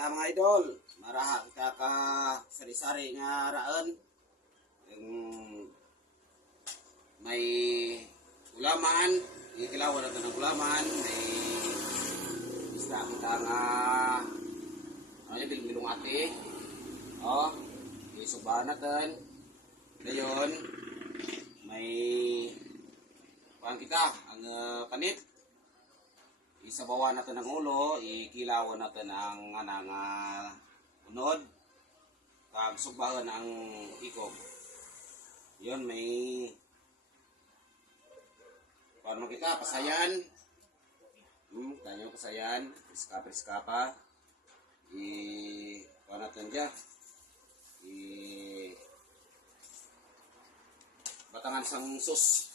kita mga idol. Maraha kita ka sari-sari nga raan. Yung may ulaman, ikilawan natin ng ulaman, may isda kita nga ano yung bilbilong ate. Oh, isubahan natin. Ngayon, may kuhan kita, ang panit. Isabawan natin ang ulo, ikilawan natin ang anang unod, kag subahan ang ikog. Yun, may paano kita, pasayan. Tanyo pasayan, iskapa. Paano natin dyan? Batangan sang sus.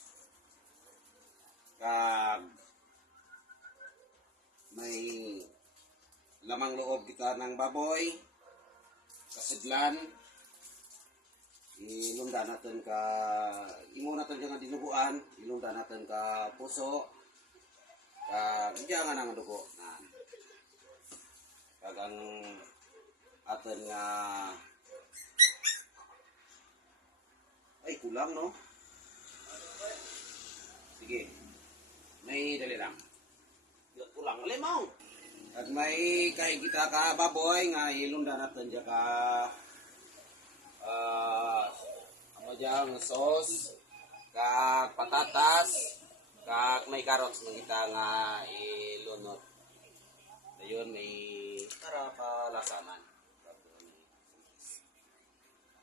Kag may lamang loob kita ng baboy, kasidlan, ilunda natin ka, imo natin dyan ang dinuguan, ilunda natin ka puso, dyan nga ng dugo, kagang atin nga, ay kulang no? Sige, may dali lang. Kulang limaw. At may kahit kita ka baboy nga ilunda natin dyan ka ano dyan sauce, kag patatas, kag may carrots na kita nga ilunod. Ayun, may para palasaman.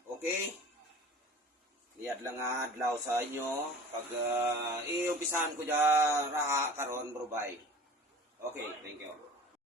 Okay. Iyad lang nga adlaw sa inyo pag iumpisahan ko dyan raha karon bro bye. Okay, thank you.